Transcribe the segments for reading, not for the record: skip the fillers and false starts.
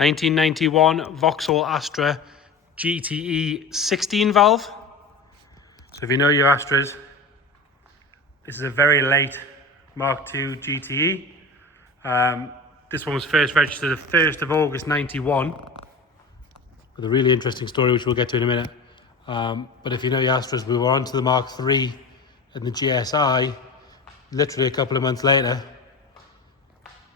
1991 Vauxhall Astra GTE 16 valve. So if you know your Astras, this is a very late Mark II GTE. This one was first registered the 1st of August 91, with a really interesting story which we'll get to in a minute. But if you know your Astras, we were on to the Mark III and the GSI literally a couple of months later.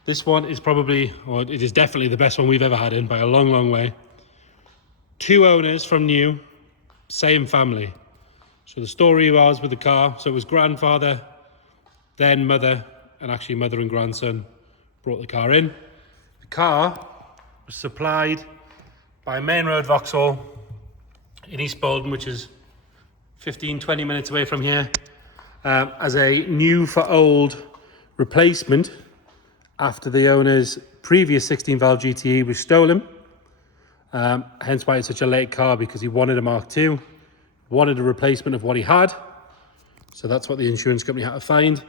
This one is probably, or it is definitely the best one we've ever had in by a long, long way. 2 owners from new, same family. So the story was with the car, so it was grandfather, then mother, and actually mother and grandson brought the car in. The car was supplied by Main Road Vauxhall in East Bolton, which is 15-20 minutes away from here, as a new for old replacement after the owner's previous 16 valve GTE was stolen. Hence why it's such a late car, because he wanted a Mark II, wanted a replacement of what he had. So that's what the insurance company had to find.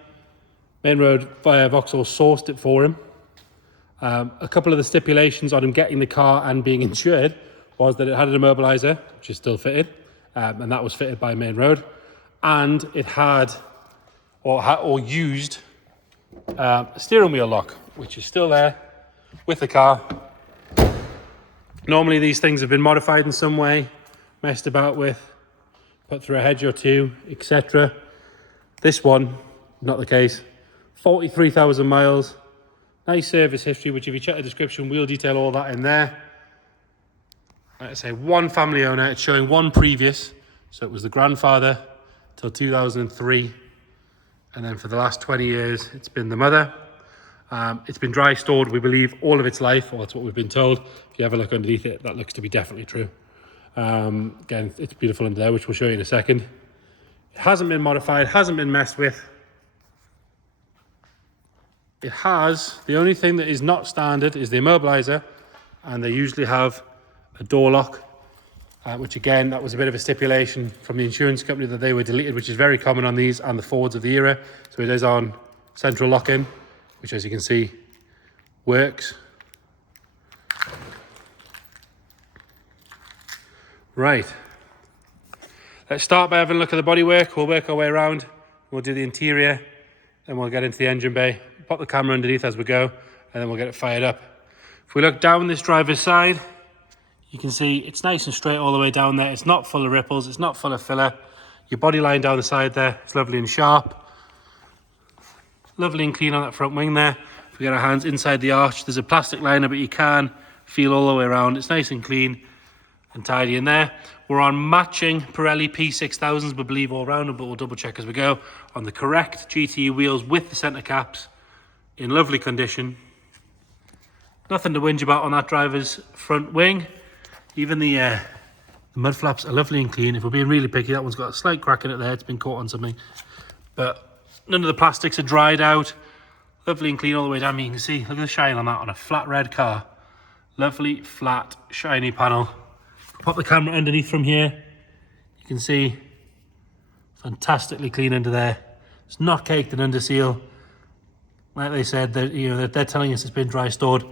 Main Road via Vauxhall sourced it for him. A couple of the stipulations on him getting the car and being insured was that it had an immobiliser, which is still fitted, and that was fitted by Main Road, and it had or used a steering wheel lock, which is still there with the car. Normally these things have been modified in some way, messed about with, put through a hedge or two, etc. This one, not the case. 43,000 miles, nice service history, which if you check the description, we'll detail all that in there. Like I say, one family owner, it's showing one previous, so it was the grandfather till 2003, and then for the last 20 years, it's been the mother. It's been dry stored, we believe, all of its life, or that's what we've been told. If you have a look underneath it, that looks to be definitely true. Again, it's beautiful under there, which we'll show you in a second. It hasn't been modified, hasn't been messed with. It has, the only thing that is not standard is the immobiliser, and they usually have a door lock, which again, that was a bit of a stipulation from the insurance company that they were deleted, which is very common on these and the Fords of the era. So it is on central lock-in, which as you can see, works. Right. Let's start by having a look at the bodywork. We'll work our way around. We'll do the interior, then we'll get into the engine bay, pop the camera underneath as we go, and then we'll get it fired up. If we look down this driver's side, you can see it's nice and straight all the way down there. It's not full of ripples, it's not full of filler. Your body line down the side there, it's lovely and sharp. Lovely and clean on that front wing there. If we get our hands inside the arch, there's a plastic liner, but you can feel all the way around. It's nice and clean and tidy in there. We're on matching Pirelli P6000s, we believe, all round, but we'll double check as we go. On the correct GTE wheels with the centre caps in lovely condition. Nothing to whinge about on that driver's front wing. Even the mud flaps are lovely and clean. If we're being really picky, that one's got a slight crack in it there. It's been caught on something. But none of the plastics are dried out. Lovely and clean all the way down. You can see, look at the shine on that on a flat red car. Lovely, flat, shiny panel. Pop the camera underneath from here. You can see fantastically clean under there. It's not caked in under seal. Like they said, they're telling us it's been dry stored.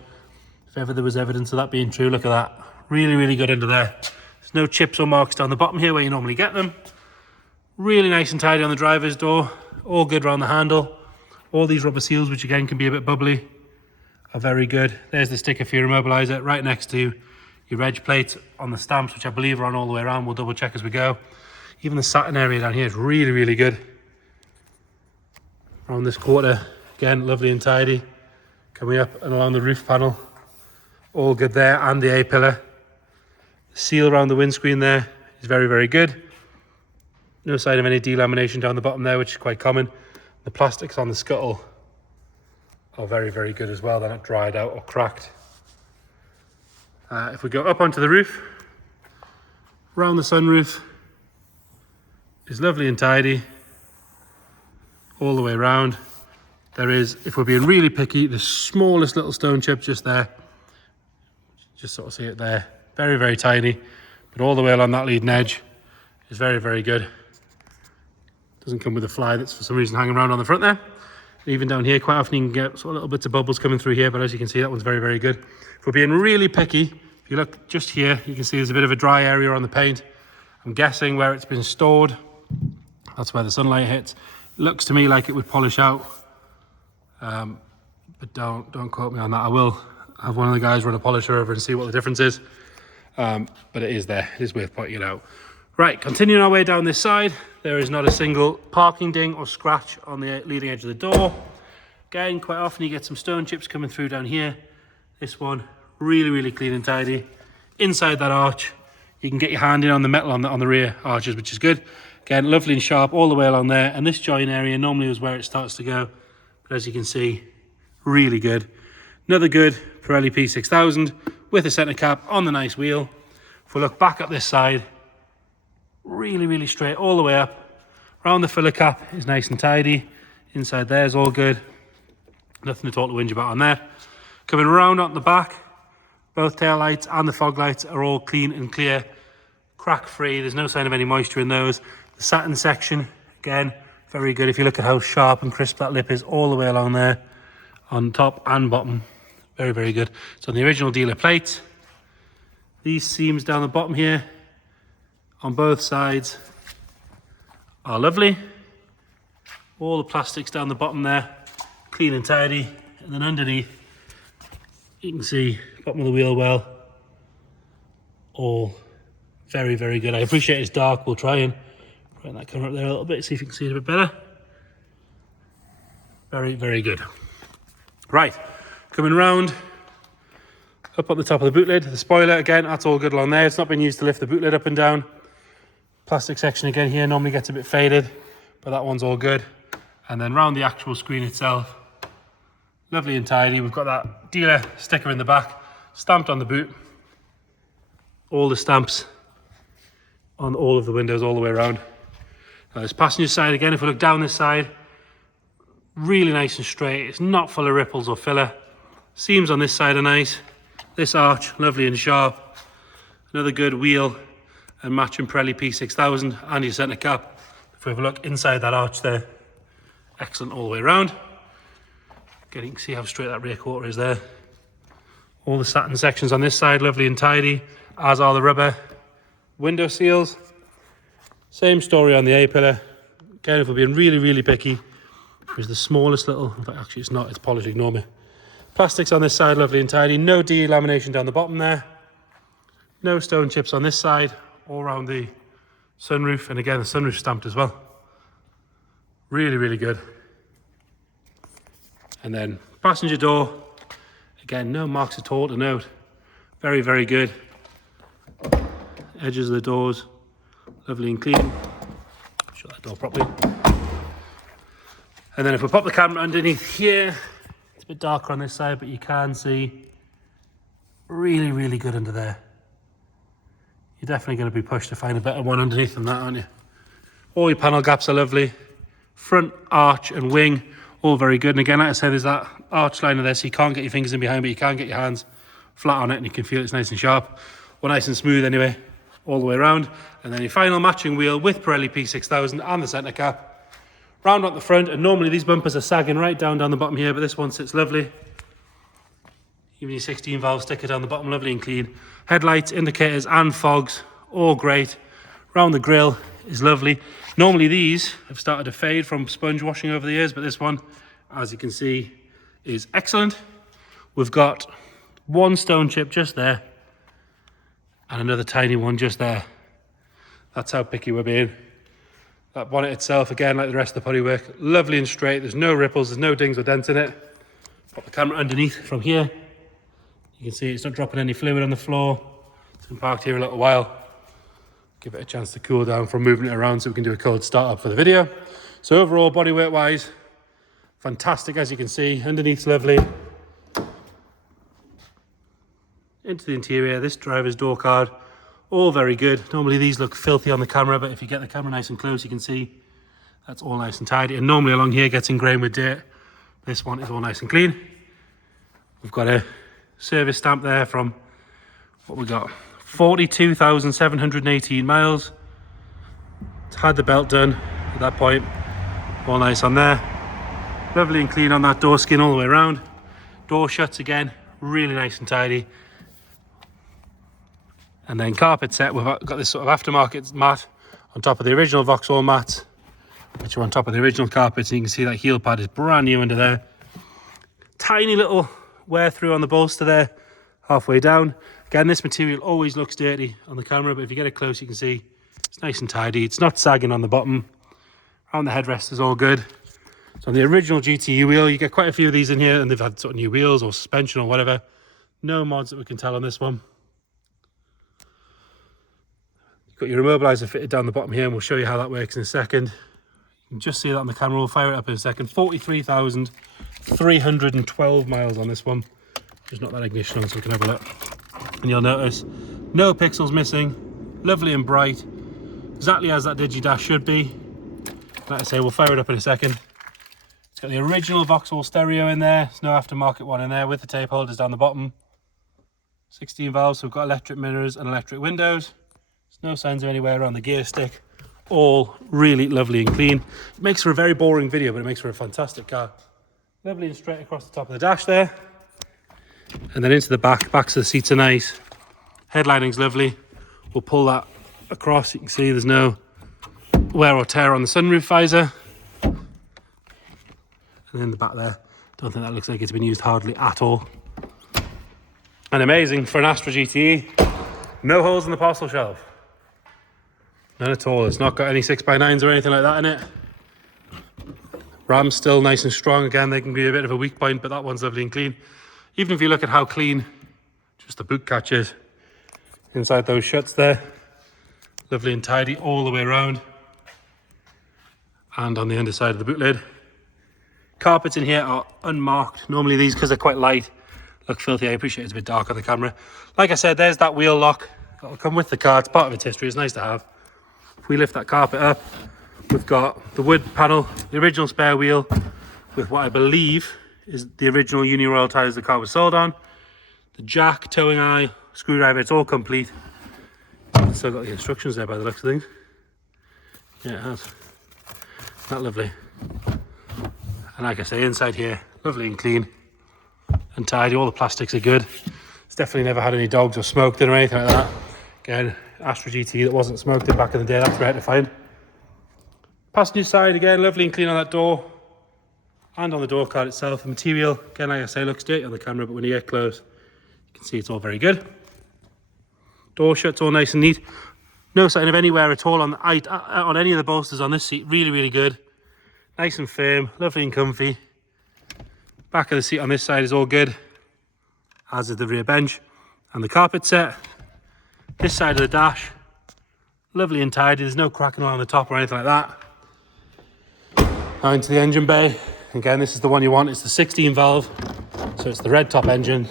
If ever there was evidence of that being true, look at that. Really, really good under there. There's no chips or marks down the bottom here where you normally get them. Really nice and tidy on the driver's door. All good around the handle. All these rubber seals, which again can be a bit bubbly, are very good. There's the sticker for your immobiliser right next to your reg plate on the stamps, which I believe are on all the way around. We'll double check as we go. Even the satin area down here is really, really good. Around this quarter, again, lovely and tidy. Coming up and along the roof panel, all good there, and the A-pillar. The seal around the windscreen there is very, very good. No sign of any delamination down the bottom there, which is quite common. The plastics on the scuttle are very, very good as well. They're not dried out or cracked. If we go up onto the roof, around the sunroof is lovely and tidy all the way around. There is, if we're being really picky, the smallest little stone chip just there. Just sort of see it there. Very, very tiny, but all the way along that leading edge is very, very good. Doesn't come with a fly that's for some reason hanging around on the front there. Even down here, quite often you can get sort of little bits of bubbles coming through here, but as you can see, that one's very, very good. If we're being really picky, if you look just here, you can see there's a bit of a dry area on the paint. I'm guessing where it's been stored, that's where the sunlight hits. Looks to me like it would polish out, but don't quote me on that. I will have one of the guys run a polisher over and see what the difference is, but it is there. It is worth pointing it out. Right, continuing our way down this side, there is not a single parking ding or scratch on the leading edge of the door. Again, quite often you get some stone chips coming through down here. This one, really, really clean and tidy. Inside that arch, you can get your hand in on the metal on the rear arches, which is good. Again, lovely and sharp all the way along there. And this join area normally is where it starts to go. But as you can see, really good. Another good Pirelli P6000 with a centre cap on the nice wheel. If we look back up this side, really, really straight all the way up. Around the filler cap is nice and tidy. Inside there is all good. Nothing at all to whinge about on there. Coming around on the back, both tail lights and the fog lights are all clean and clear, crack free. There's no sign of any moisture in those. The satin section, again, very good. If you look at how sharp and crisp that lip is all the way along there, on top and bottom, very, very good. So on the original dealer plate, these seams down the bottom here on both sides are lovely. All the plastics down the bottom there, clean and tidy. And then underneath, you can see bottom of the wheel well, all very, very good. I appreciate it's dark. We'll try and bring that camera up there a little bit, see if you can see it a bit better. Very, very good. Right, coming around, up at the top of the boot lid, the spoiler, again, that's all good along there. It's not been used to lift the boot lid up and down. Plastic section again here normally gets a bit faded, but that one's all good. And then round the actual screen itself, lovely and tidy. We've got that dealer sticker in the back, stamped on the boot. All the stamps on all of the windows all the way around. This passenger side again, if we look down this side, really nice and straight. It's not full of ripples or filler. Seams on this side are nice. This arch, lovely and sharp. Another good wheel and matching Pirelli P6000 and your centre cap. If we have a look inside that arch there, excellent all the way around. Again, you can see how straight that rear quarter is there. All the satin sections on this side, lovely and tidy, as are the rubber window seals. Same story on the A-pillar. Again, if we're being really, really picky, there's the smallest little, but actually it's not, it's polished, ignore me. Plastics on this side, lovely and tidy. No delamination down the bottom there. No stone chips on this side, all around the sunroof. And again, the sunroof stamped as well. Really, really good. And then passenger door, again, no marks at all to note. Very, very good. Edges of the doors, lovely and clean. Shut that door properly. And then if we pop the camera underneath here, it's a bit darker on this side, but you can see really, really good under there. You're definitely going to be pushed to find a better one underneath than that, aren't you? All your panel gaps are lovely. Front arch and wing, all very good. And again, like I said, there's that arch liner there, so you can't get your fingers in behind, but you can get your hands flat on it and you can feel it's nice and sharp. Well, nice and smooth anyway, all the way around. And then your final matching wheel with Pirelli P6000 and the centre cap. Round at the front, and normally these bumpers are sagging right down the bottom here, but this one sits lovely. Even your 16 valve sticker down the bottom, lovely and clean. Headlights, indicators and fogs, all great. Round the grille is lovely. Normally these have started to fade from sponge washing over the years, but this one, as you can see, is excellent. We've got one stone chip just there and another tiny one just there. That's how picky we're being. That bonnet itself, again, like the rest of the bodywork, lovely and straight. There's no ripples, there's no dings or dents in it. Pop the camera underneath from here. You can see it's not dropping any fluid on the floor. It's been parked here a little while. Give it a chance to cool down from moving it around so we can do a cold start up for the video. So overall, bodywork wise, fantastic as you can see. Underneath's lovely. Into the interior, this driver's door card, all very good. Normally these look filthy on the camera, but if you get the camera nice and close, you can see that's all nice and tidy. And normally along here gets ingrained with dirt. This one is all nice and clean. We've got a service stamp there from, what we got, 42,718 miles. It's had the belt done at that point. All nice on there. Lovely and clean on that door skin all the way around. Door shuts again, really nice and tidy. And then carpet set, we've got this sort of aftermarket mat on top of the original Vauxhall mats, which are on top of the original carpets. And you can see that heel pad is brand new under there. Tiny little wear through on the bolster there, halfway down. Again, this material always looks dirty on the camera, but if you get it close, you can see it's nice and tidy. It's not sagging on the bottom. On the headrest is all good. So on the original GTE wheel, you get quite a few of these in here, and they've had sort of new wheels or suspension or whatever. No mods that we can tell on this one. You've got your immobiliser fitted down the bottom here, and we'll show you how that works in a second. You can just see that on the camera. We'll fire it up in a second. 43,312 miles on this one. Just not that ignition on, so we can have a look. And you'll notice no pixels missing, lovely and bright, exactly as that Digi-Dash should be. Like I say, we'll fire it up in a second. It's got the original Vauxhall stereo in there. There's no aftermarket one in there with the tape holders down the bottom. 16 valves, so we've got electric mirrors and electric windows. There's no signs of anywhere around the gear stick. All really lovely and clean. It makes for a very boring video, but it makes for a fantastic car. Lovely and straight across the top of the dash there. And then into the back. Backs of the seats are nice. Headlighting's lovely. We'll pull that across. You can see there's no wear or tear on the sunroof visor. And then the back there. Don't think that looks like it's been used hardly at all. And amazing for an Astra GTE. No holes in the parcel shelf. None at all. It's not got any 6x9s or anything like that in it. Ram's still nice and strong. Again, they can be a bit of a weak point, but that one's lovely and clean. Even if you look at how clean just the boot catch is inside those shuts there, lovely and tidy all the way around. And on the underside of the boot lid. Carpets in here are unmarked. Normally these, because they're quite light, look filthy. I appreciate it's a bit dark on the camera. Like I said, there's that wheel lock. That'll come with the car. It's part of its history. It's nice to have. If we lift that carpet up, we've got the wood panel, the original spare wheel with what I believe is the original Uniroyal tyres the car was sold on. The jack, towing eye, screwdriver, it's all complete. Still got the instructions there by the looks of things. Yeah, it has. Isn't that lovely? And like I say, inside here, lovely and clean and tidy. All the plastics are good. It's definitely never had any dogs or smoked in or anything like that. Again, Astra GTE that wasn't smoked in back in the day, that's rare to find. Passenger side, again, lovely and clean on that door. And on the door card itself. The material, again, like I say, looks dirty on the camera, but when you get close, you can see it's all very good. Door shuts all nice and neat. No sign of any wear at all on any of the bolsters on this seat. Really, really good. Nice and firm, lovely and comfy. Back of the seat on this side is all good, as is the rear bench. And the carpet set. This side of the dash, lovely and tidy. There's no cracking on the top or anything like that. Now into the engine bay. Again, this is the one you want. It's the 16 valve, so it's the red top engine.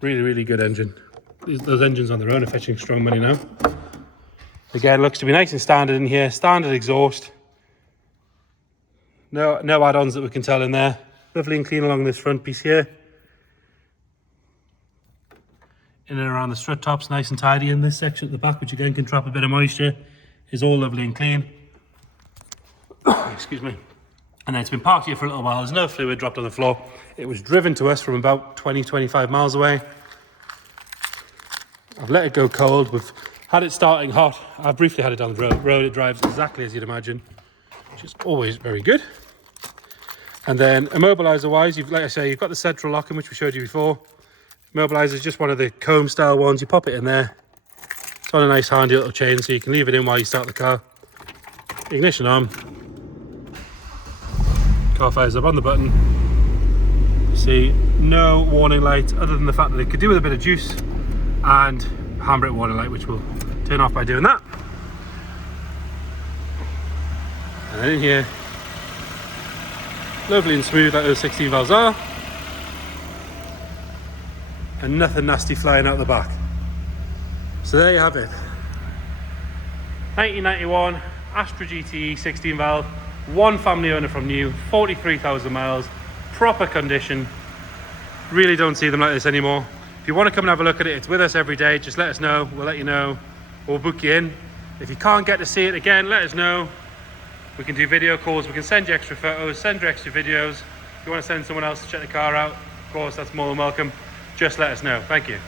Really, really good engine. Those engines on their own are fetching strong money now. Again, looks to be nice and standard in here. Standard exhaust. No add-ons that we can tell in there. Lovely and clean along this front piece here. In and around the strut tops, nice and tidy. In this section at the back, which again can trap a bit of moisture, is all lovely and clean. Excuse me. And then it's been parked here for a little while. There's no fluid dropped on the floor. It was driven to us from about 20-25 miles away. I've let it go cold. We've had it starting hot. I've briefly had it down the road. It drives exactly as you'd imagine, which is always very good. And then immobiliser wise, like I say, you've got the central locking, which we showed you before. Immobiliser is just one of the comb style ones. You pop it in there. It's on a nice handy little chain, so you can leave it in while you start the car. Ignition on. Car fires up on the button. You see no warning light other than the fact that it could do with a bit of juice, and handbrake warning light, which will turn off by doing that. And then in here, lovely and smooth like those 16 valves are, and nothing nasty flying out the back. So there you have it. 1991 Astra GTE 16 valve, one family owner from new, 43,000 miles, proper condition. Really don't see them like this anymore. If you want to come and have a look at it, it's with us every day. Just let us know, we'll let you know, we'll book you in. If you can't get to see it again, let us know. We can do video calls, we can send you extra photos, send you extra videos. If you want to send someone else to check the car out, of course, that's more than welcome. Just let us know. Thank you.